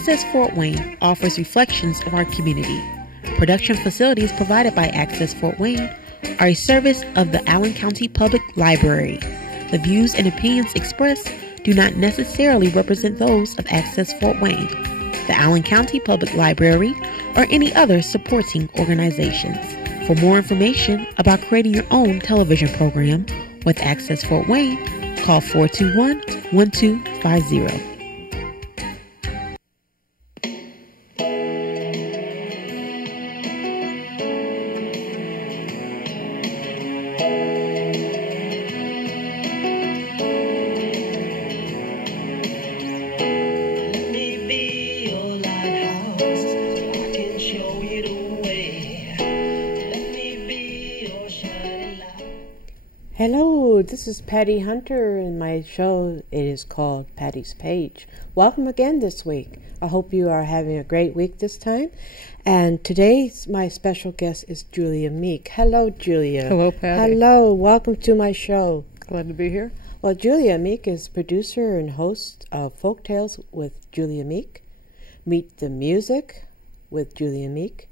Access Fort Wayne offers reflections of our community. Production facilities provided by Access Fort Wayne are a service of the Allen County Public Library. The views and opinions expressed do not necessarily represent those of Access Fort Wayne, the Allen County Public Library, or any other supporting organizations. For more information about creating your own television program with Access Fort Wayne, call 421-1250. Hello, this is Patty Hunter, and my show it is called Patty's Page. Welcome again this week. I hope you are having a great week this time. And today, my special guest is Julia Meek. Hello, Julia. Hello, Patty. Hello, welcome to my show. Glad to be here. Well, Julia Meek is producer and host of Folk Tales with Julia Meek, Meet the Music with Julia Meek,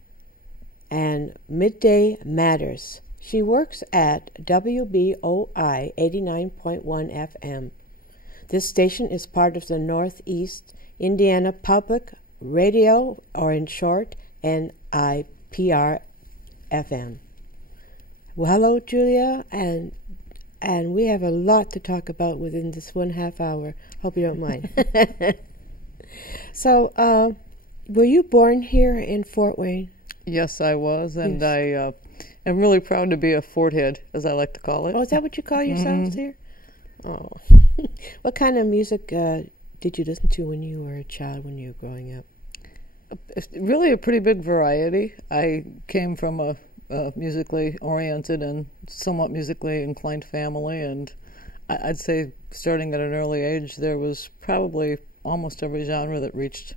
and Midday Matters. She works at WBOI 89.1 FM. This station is part of the Northeast Indiana Public Radio, or in short, NIPR FM. Well, hello, Julia, and we have a lot to talk about within this 1/2 hour. Hope you don't mind. So, were you born here in Fort Wayne? Yes, I was, and yes. I'm really proud to be a Fort Head, as I like to call it. Oh, is that what you call yourselves here? Oh. What kind of music did you listen to when you were a child, when you were growing up? Really a pretty big variety. I came from a musically oriented and somewhat musically inclined family, and I'd say starting at an early age, there was probably almost every genre that reached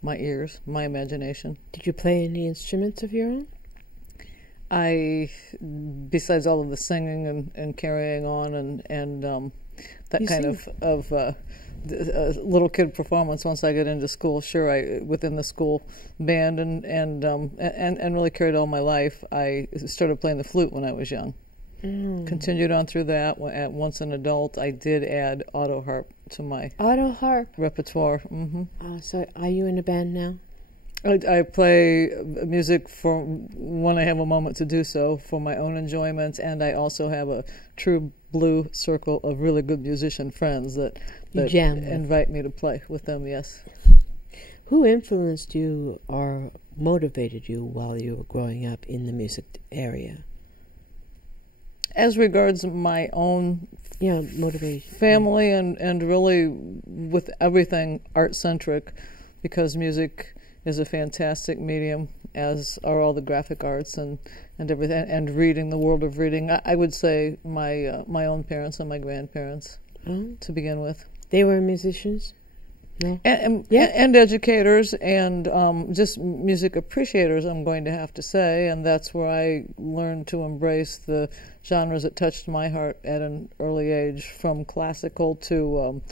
my ears, my imagination. Did you play any instruments of your own? Besides all of the singing and carrying on and that kind of little kid performance once I get into school, sure, within the school band and really carried all my life. I started playing the flute when I was young. Continued on through that. Once an adult, I did add auto harp to my repertoire. So are you in a band now? I play music for when I have a moment to do so for my own enjoyment, and I also have a true blue circle of really good musician friends that invite me to play with them, yes. Who influenced you or motivated you while you were growing up in the music area? As regards my own motivation, family, and really with everything art-centric, because music is a fantastic medium, as are all the graphic arts and everything, and reading, the world of reading. I would say my own parents and my grandparents to begin with. They were musicians? No? And educators and just music appreciators, I'm going to have to say, and that's where I learned to embrace the genres that touched my heart at an early age, from classical to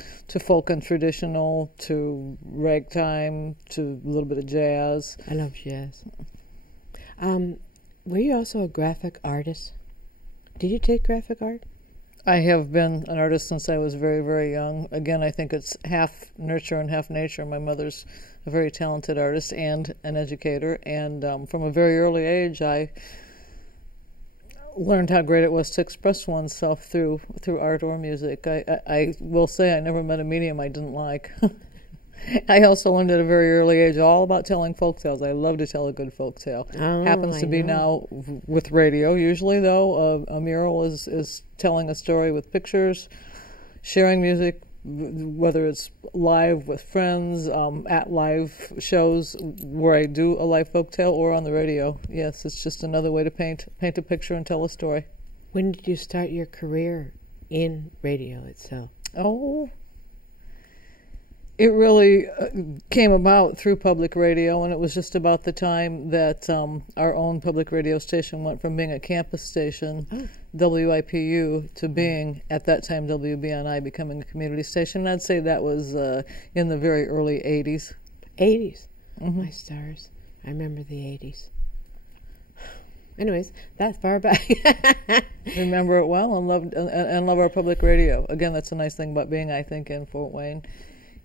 folk and traditional, to ragtime, to a little bit of jazz. I love jazz. Were you also a graphic artist? Did you take graphic art? I have been an artist since I was very, very young. Again, I think it's half nurture and half nature. My mother's a very talented artist and an educator, and from a very early age, I learned how great it was to express oneself through art or music. I will say I never met a medium I didn't like. I also learned at a very early age all about telling folk tales. I love to tell a good folk tale. Happens to be now with radio. Usually, though, a mural is telling a story with pictures, sharing music, whether it's live with friends, at live shows where I do a live folk tale, or on the radio. Yes, it's just another way to paint a picture and tell a story. When did you start your career in radio itself? Oh, it really came about through public radio, and it was just about the time that our own public radio station went from being a campus station, WIPU, to being, at that time, WBNI, becoming a community station. And I'd say that was in the very early 80s. 80s. My stars. I remember the 80s. Anyways, that far back. Remember it well and love our public radio. Again, that's a nice thing about being, I think, in Fort Wayne,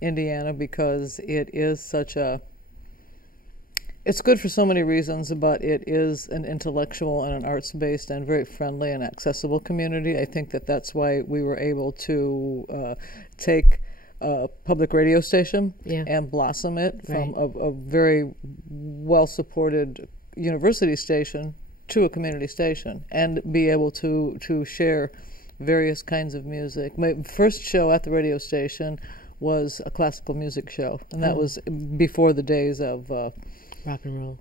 Indiana, because it is such a... It's good for so many reasons, but it is an intellectual and an arts-based and very friendly and accessible community. I think that's why we were able to take a public radio station and blossom it from a very well-supported university station to a community station, and be able to share various kinds of music. My first show at the radio station was a classical music show, and that was before the days of... rock and roll.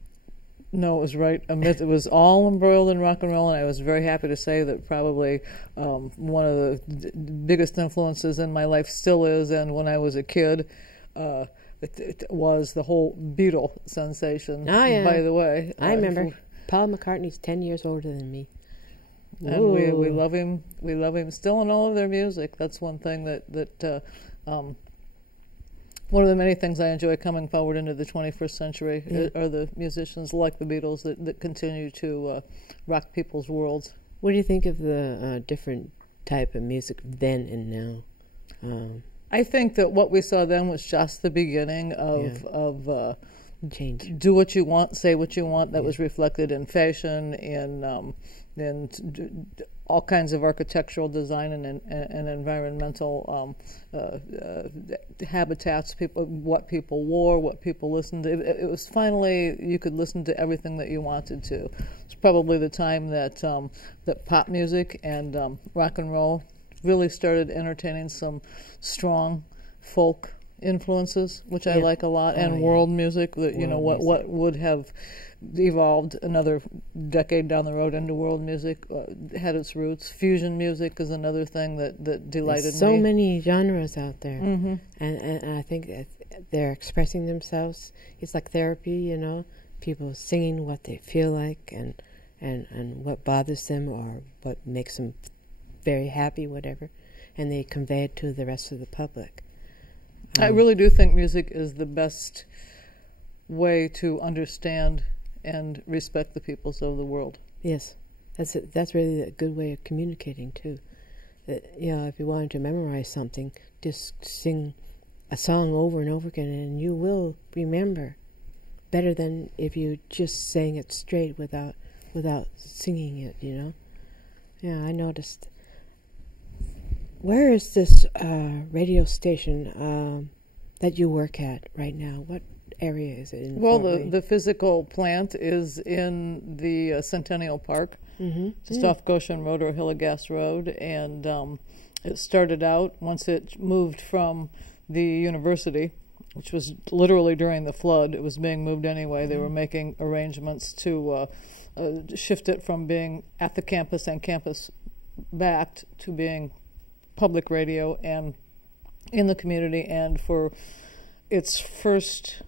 No, it was right amidst. It was all embroiled in rock and roll, and I was very happy to say that probably one of the biggest influences in my life still is, and when I was a kid, it was the whole Beatle sensation. Oh, yeah. By the way, I remember. Paul McCartney's 10 years older than me. And we love him. We love him still in all of their music. That's one thing that one of the many things I enjoy coming forward into the 21st century are the musicians like the Beatles that continue to rock people's worlds. What do you think of the different type of music then and now? I think that what we saw then was just the beginning of change. Do what you want, say what you want. That was reflected in fashion, in all kinds of architectural design and environmental habitats. What people wore, what people listened to. It was finally you could listen to everything that you wanted to. It's probably the time that that pop music and rock and roll really started entertaining some strong folk influences, which I like a lot, and world music. That what would have evolved another decade down the road into world music had its roots. Fusion music is another thing that delighted me. So many genres out there, and I think they're expressing themselves. It's like therapy, people singing what they feel like and what bothers them or what makes them very happy, whatever, and they convey it to the rest of the public. I really do think music is the best way to understand and respect the peoples of the world. Yes, that's really a good way of communicating too. That if you wanted to memorize something, just sing a song over and over again, and you will remember better than if you just sang it straight without singing it. Yeah, I noticed. Where is this radio station that you work at right now? What area is it in? Well, the physical plant is in the Centennial Park, just off Goshen Road or Hillegas Road, and it started out, once it moved from the university, which was literally during the flood, it was being moved anyway. They were making arrangements to shift it from being at the campus and campus-backed to being public radio and in the community, and for its first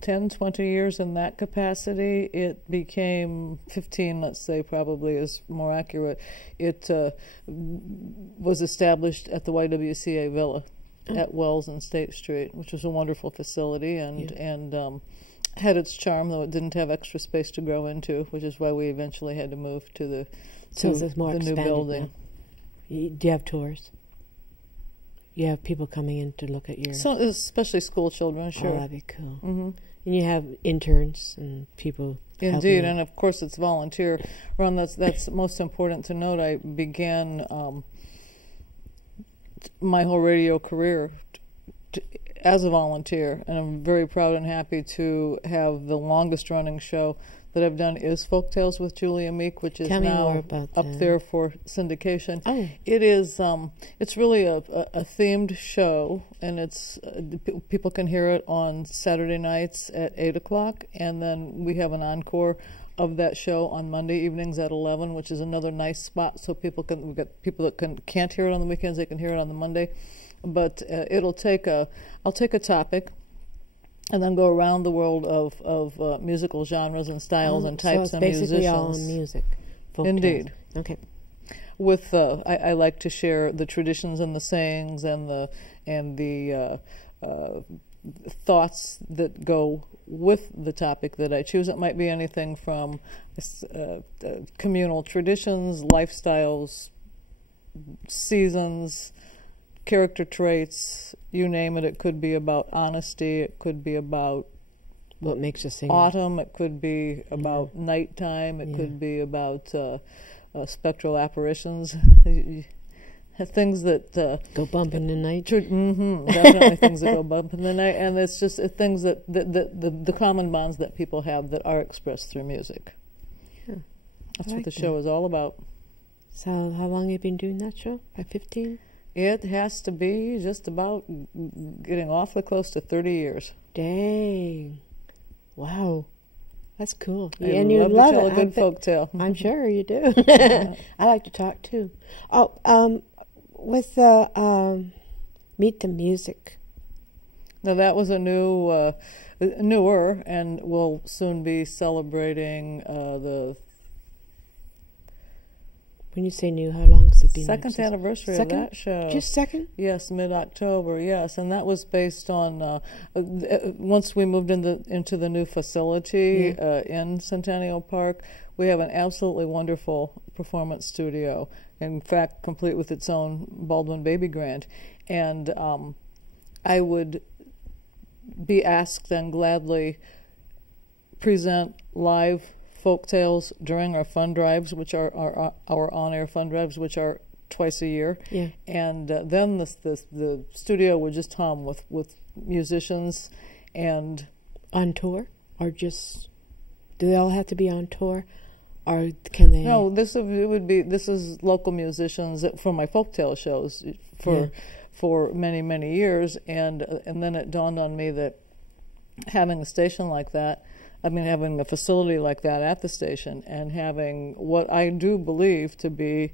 10, 20 years in that capacity, it became 15, let's say, probably is more accurate. It was established at the YWCA Villa at Wells and State Street, which was a wonderful facility and had its charm, though it didn't have extra space to grow into, which is why we eventually had to move to the new building. Now. Do you have tours? You have people coming in to look at your... So, especially school children, sure. Oh, that'd be cool. And you have interns and people Indeed, and of course it's volunteer. Ron, that's most important to note. I began my whole radio career as a volunteer, and I'm very proud and happy to have the longest running show that I've done is Folktales with Julia Meek, which is now up there for syndication. Oh. It is. It's really a themed show, and it's people can hear it on Saturday nights at 8 o'clock, and then we have an encore of that show on Monday evenings at 11, which is another nice spot so we've got people that can't hear it on the weekends, they can hear it on the Monday. But I'll take a topic and then go around the world of musical genres and styles and types and musicians. So it's basically all music. Indeed. Okay. With I like to share the traditions and the sayings and the thoughts that go with the topic that I choose. It might be anything from communal traditions, lifestyles, seasons, character traits, you name it. It could be about honesty. It could be about what makes a singer. Autumn. It could be about nighttime. It could be about spectral apparitions. Things that go bump in the night. Definitely things that go bump in the night, and it's just things that the common bonds that people have that are expressed through music. Yeah, that's what the show is all about. So, how long have you been doing that show? By 15? It has to be just about getting awfully close to 30 years. Dang! Wow, that's cool. And you love to tell a good folk tale. I'm sure you do. I like to talk too. Oh, with Meet the Music. Now that was a newer, and we'll soon be celebrating the. When you say new, how long has it been? Second anniversary of that show. Just second? Yes, mid-October. Yes, and that was based on once we moved into the new facility in Centennial Park. We have an absolutely wonderful performance studio. In fact, complete with its own Baldwin Baby Grant, and I would be asked and gladly present live folk tales during our fund drives, which are our on-air fund drives, which are twice a year. Yeah. And then the studio would just hum with musicians. And on tour, or just do they all have to be on tour, or can they? No, this is local musicians from my folktale shows for many years, and then it dawned on me that having a station like that. I mean, having a facility like that at the station and having what I do believe to be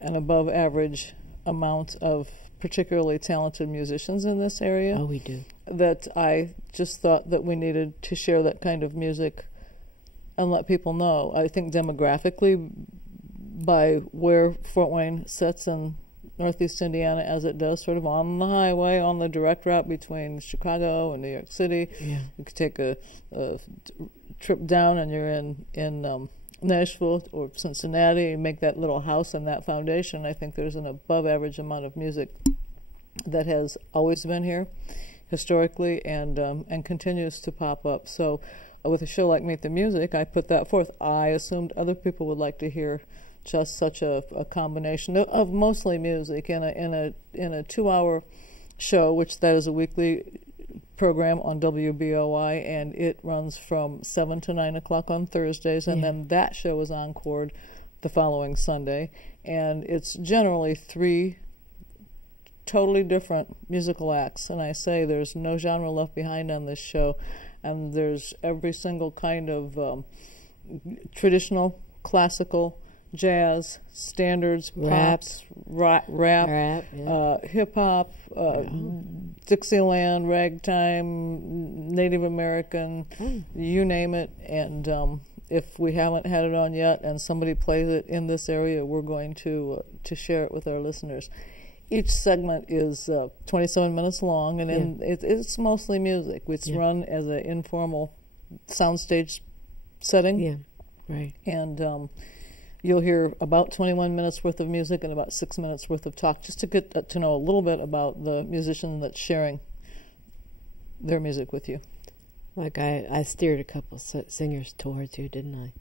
an above average amount of particularly talented musicians in this area. Oh, we do. That I just thought that we needed to share that kind of music and let people know. I think demographically, by where Fort Wayne sits in Northeast Indiana as it does, sort of on the highway, on the direct route between Chicago and New York City. Yeah. You could take a trip down and you're in Nashville or Cincinnati, and make that little house and that foundation. I think there's an above average amount of music that has always been here historically and continues to pop up. So with a show like Meet the Music, I put that forth. I assumed other people would like to hear just such a combination of mostly music in a 2-hour show, which that is a weekly program on WBOI, and it runs from 7 to 9 o'clock on Thursdays, and then that show is encored the following Sunday, and it's generally 3 totally different musical acts. And I say there's no genre left behind on this show, and there's every single kind of traditional, classical, jazz, standards, pops, rap, hip hop, Dixieland, ragtime, Native American, you name it. And if we haven't had it on yet, and somebody plays it in this area, we're going to share it with our listeners. Each segment is 27 minutes long, and it's mostly music. It's run as an informal soundstage setting. Yeah, right. And you'll hear about 21 minutes worth of music and about 6 minutes worth of talk, just to get to know a little bit about the musician that's sharing their music with you. Like I steered a couple singers towards you, didn't I?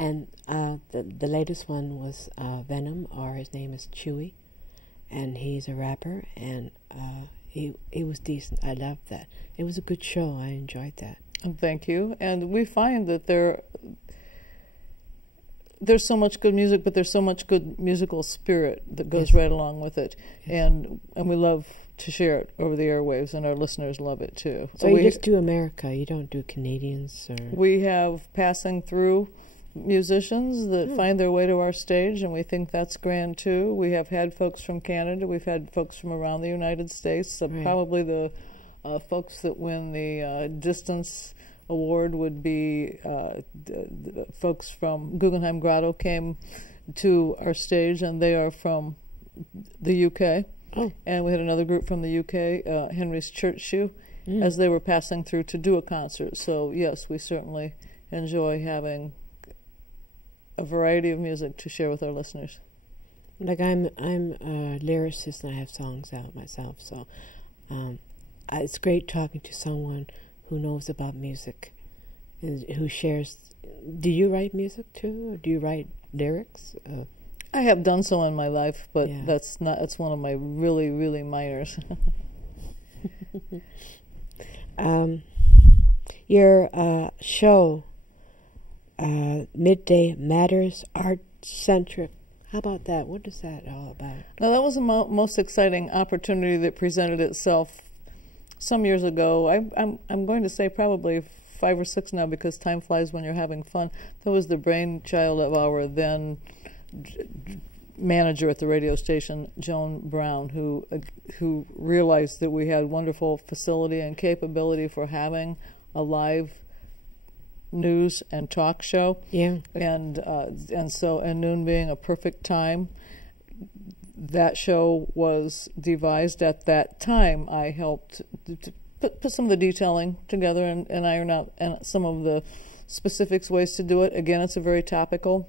And the latest one was Venom, or his name is Chewy, and he's a rapper, and he was decent. I loved that. It was a good show. I enjoyed that. And thank you. And we find that there's so much good music, but there's so much good musical spirit that goes right along with it, and we love to share it over the airwaves, and our listeners love it too. So you just do America, you don't do Canadians? Or? We have passing through musicians that find their way to our stage, and we think that's grand too. We have had folks from Canada, we've had folks from around the United States. Probably the folks that win the distance award would be the folks from Guggenheim Grotto came to our stage, and they are from the UK. Oh. And we had another group from the UK, Henry's Church Shoe, as they were passing through to do a concert. So yes, we certainly enjoy having a variety of music to share with our listeners. Like I'm a lyricist and I have songs out myself, so it's great talking to someone who knows about music and who shares. Do you write music too, or do you write lyrics? I have done so in my life, but Yeah. that's one of my really, really minors. Your show, Midday Matters, art-centric. How about that? What is that all about? Now, that was the most exciting opportunity that presented itself some years ago. I'm going to say probably 5 or 6 now, because time flies when you're having fun. That was the brainchild of our then manager at the radio station, Joan Brown, who realized that we had wonderful facility and capability for having a live news and talk show. Yeah. And noon being a perfect time, that show was devised at that time. I helped to put some of the detailing together and iron out and some of the specifics, ways to do it. Again, it's a very topical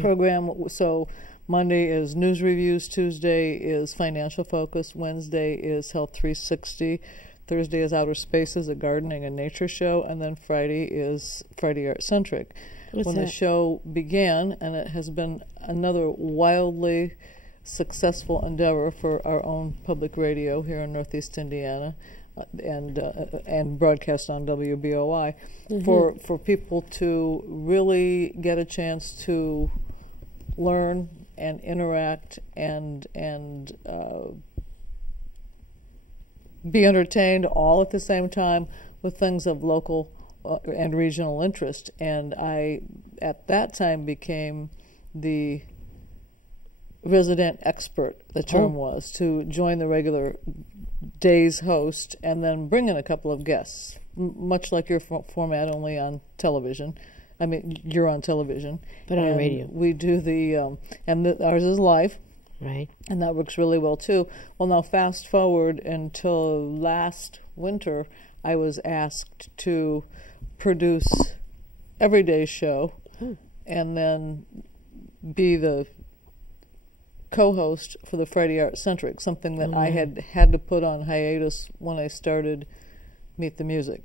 program. So Monday is news reviews, Tuesday is financial focus, Wednesday is Health 360, Thursday is Outer Spaces, a gardening and nature show, and then Friday is Friday Art Centric. When the show began, and it has been another wildly successful endeavor for our own public radio here in Northeast Indiana, and broadcast on WBOI, for people to really get a chance to learn and interact and be entertained all at the same time with things of local and regional interest. And I, at that time, became the resident expert, the term was, to join the regular day's host and then bring in a couple of guests, much like your format, only on television. I mean, you're on television. But on radio. We do ours is live. Right. And that works really well, too. Well, now fast forward until last winter, I was asked to produce every day's show and then be the co-host for the Friday Art Centric, something that I had to put on hiatus when I started Meet the Music.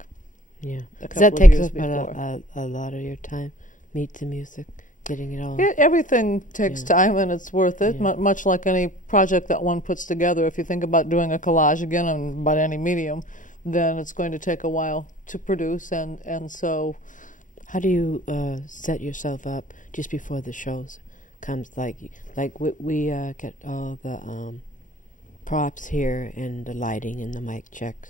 Yeah. Because that takes up a lot of your time, Meet the Music. Getting it all. Everything takes time, and it's worth it. Much like any project that one puts together. If you think about doing a collage again on about any medium, then it's going to take a while to produce. And so, how do you set yourself up just before the shows comes? Like we get all the props here and the lighting and the mic checks.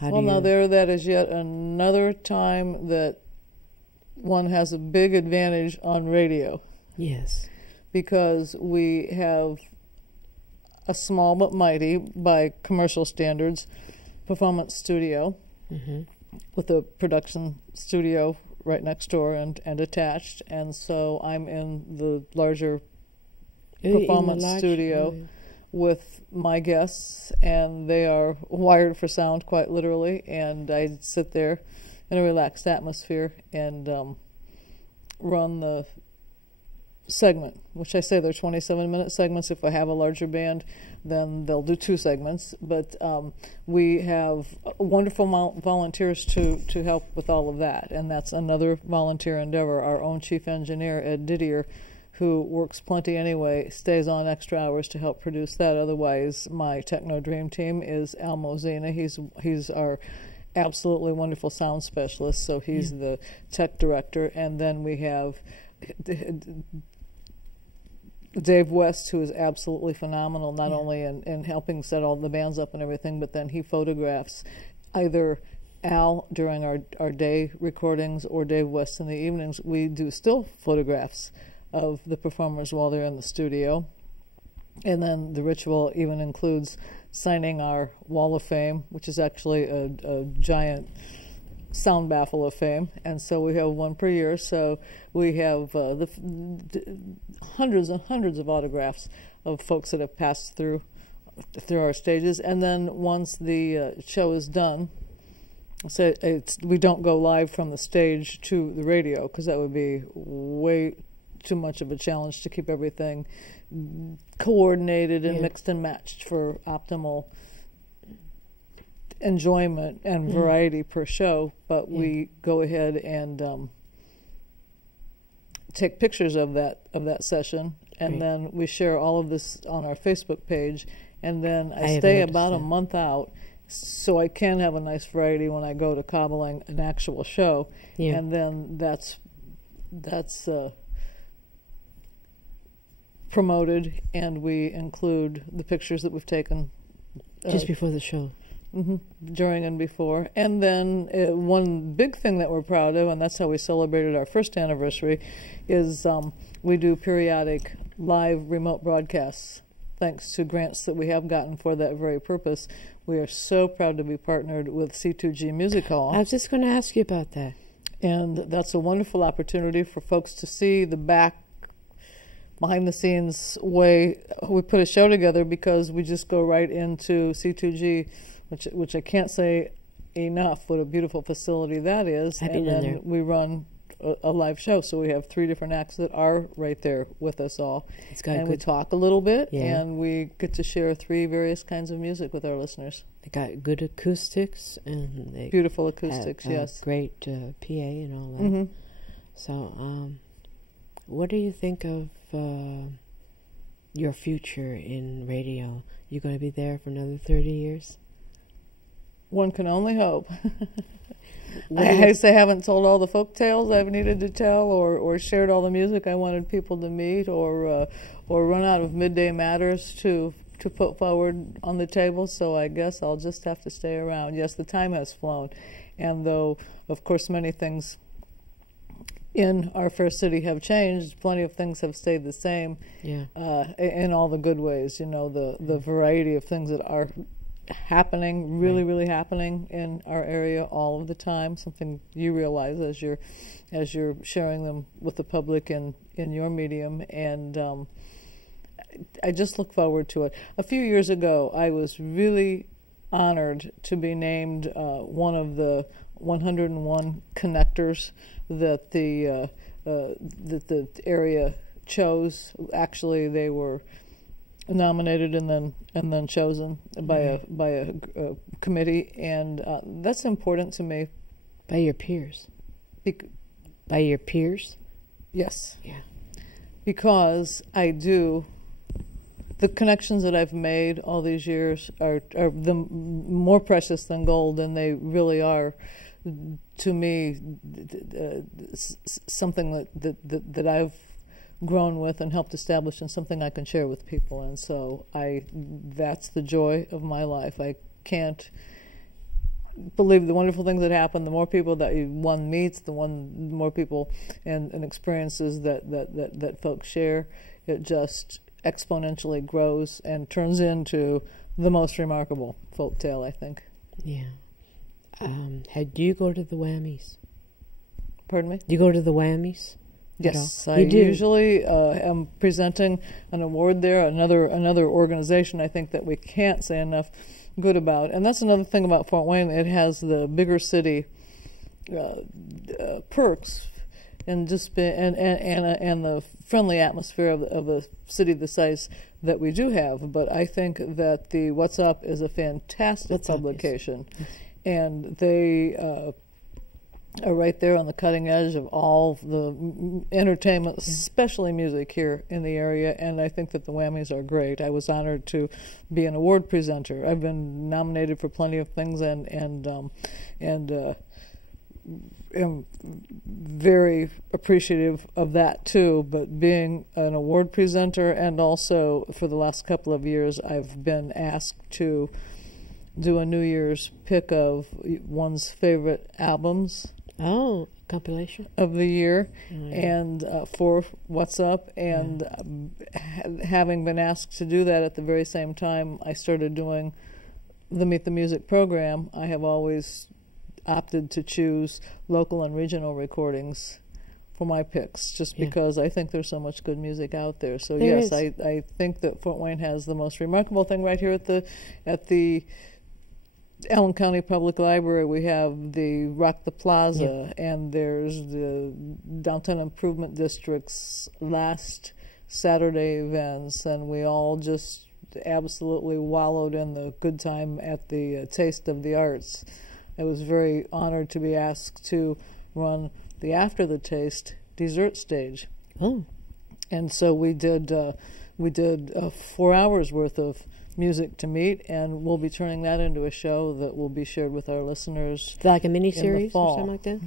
And now that is yet another time that one has a big advantage on radio. Yes. Because we have a small but mighty, by commercial standards, performance studio with a production studio right next door and attached. And so I'm in the larger performance studio with my guests, and they are wired for sound, quite literally, and I sit there in a relaxed atmosphere and run the segment, which I say they're 27-minute segments. If I have a larger band, then they'll do 2 segments. But we have wonderful volunteers to help with all of that, and that's another volunteer endeavor. Our own chief engineer, Ed Didier, who works plenty anyway, stays on extra hours to help produce that. Otherwise, my Techno Dream Team is Al Mozina. He's our absolutely wonderful sound specialist, so he's the tech director. And then we have Dave West, who is absolutely phenomenal, not only in helping set all the bands up and everything, but then he photographs either Al during our day recordings or Dave West in the evenings. We do still photographs of the performers while they're in the studio. And then the ritual even includes signing our Wall of Fame, which is actually a giant sound baffle of fame. And so we have one per year. So we have hundreds and hundreds of autographs of folks that have passed through if there are stages. And then once the show is done, so we don't go live from the stage to the radio, because that would be way too much of a challenge to keep everything coordinated and mixed and matched for optimal enjoyment and variety per show. But we go ahead and take pictures of that session, and then we share all of this on our Facebook page. And then I stay about a month out, so I can have a nice variety when I go to cobbling an actual show. And then that's promoted, and we include the pictures that we've taken just before the show. During and before. And then one big thing that we're proud of, and that's how we celebrated our first anniversary, is we do periodic live remote broadcasts, thanks to grants that we have gotten for that very purpose. We are so proud to be partnered with C2G Music Hall. I was just going to ask you about that. And that's a wonderful opportunity for folks to see the behind-the-scenes way we put a show together, because we just go right into C2G, which I can't say enough what a beautiful facility that is. I've been in there. We run a live show, so we have 3 different acts that are right there with us all. We talk a little bit, and we get to share 3 various kinds of music with our listeners. They got good acoustics, and they beautiful acoustics, have, great PA and all that. So, what do you think of your future in radio? You going to be there for another 30 years? One can only hope. I haven't told all the folk tales I've needed to tell, or shared all the music I wanted people to meet, or run out of midday matters to put forward on the table. So I guess I'll just have to stay around. Yes, the time has flown, and though of course many things in our fair city have changed, plenty of things have stayed the same. In all the good ways. The variety of things that are happening, really happening in our area all of the time, something you realize as you're sharing them with the public in your medium. And I just look forward to it. A few years ago, I was really honored to be named one of the 101 connectors that the area chose. Actually, they were nominated and then chosen by a committee, and that's important to me. By your peers. By your peers? Yes. Yeah. Because the connections that I've made all these years are the more precious than gold, and they really are, to me, something that I've grown with and helped establish, and something I can share with people. And so that's the joy of my life. I can't believe the wonderful things that happen. The more people that one meets, the more people and experiences that folks share, it just exponentially grows and turns into the most remarkable folk tale, I think. Yeah. Do you go to the Whammies? Pardon me? Do you go to the Whammies? Yes, I usually am presenting an award there. Another organization I think that we can't say enough good about, and that's another thing about Fort Wayne. It has the bigger city perks, and and the friendly atmosphere of a city the size that we do have. But I think that the What's Up is a fantastic publication, and they are right there on the cutting edge of all the entertainment, especially music here in the area, and I think that the Whammies are great. I was honored to be an award presenter. I've been nominated for plenty of things, and am very appreciative of that too. But being an award presenter, and also for the last couple of years, I've been asked to do a New Year's pick of one's favorite albums. Oh, compilation of the year, and for What's Up, and having been asked to do that at the very same time I started doing the Meet the Music program, I have always opted to choose local and regional recordings my picks, just Yeah. because I think there's so much good music out there. So There yes, is. I think that Fort Wayne has the most remarkable thing right here at the Allen County Public Library. We have the Rock the Plaza, and there's the Downtown Improvement District's last Saturday events, and we all just absolutely wallowed in the good time at the Taste of the Arts. I was very honored to be asked to run the After the Taste dessert stage. Oh, And so we did 4 hours worth of music to meet, and we'll be turning that into a show that will be shared with our listeners. like a mini In the series or fall. something like that.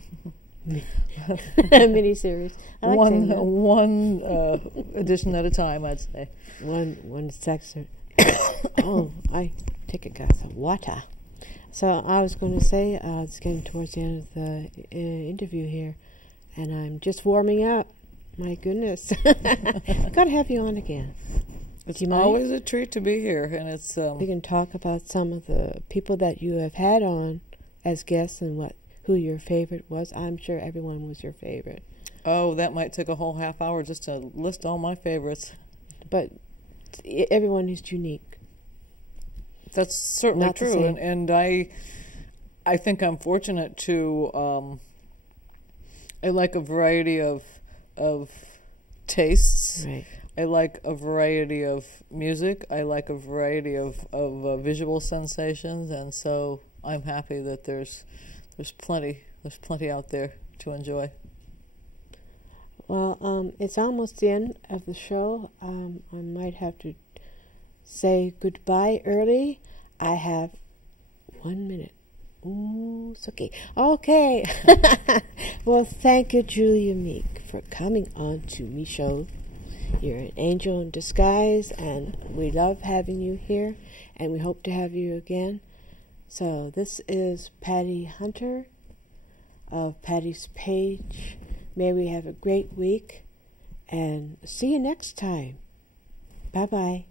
A mini series. I like saying that. one edition at a time, I'd say. One section. Oh, I take a glass of water. So I was going to say, it's getting towards the end of the interview here, and I'm just warming up. My goodness. Got to have you on again. It's Do you mind? always a treat to be here, and it's We can talk about some of the people that you have had on as guests and who your favorite was. I'm sure everyone was your favorite. oh, that might take a whole half hour just to list all my favorites. But everyone is unique. That's certainly Not the true, same. and I think I'm fortunate to. I like a variety of tastes. Right. I like a variety of music. I like a variety of visual sensations, and so I'm happy that there's plenty out there to enjoy. Well, it's almost the end of the show. I might have to say goodbye early. I have 1 minute. Ooh, it's okay. Okay. Well, thank you, Julia Meek, for coming on to me show. You're an angel in disguise, and we love having you here, and we hope to have you again. So this is Patty Hunter of Patty's Page. May we have a great week, and see you next time. Bye-bye.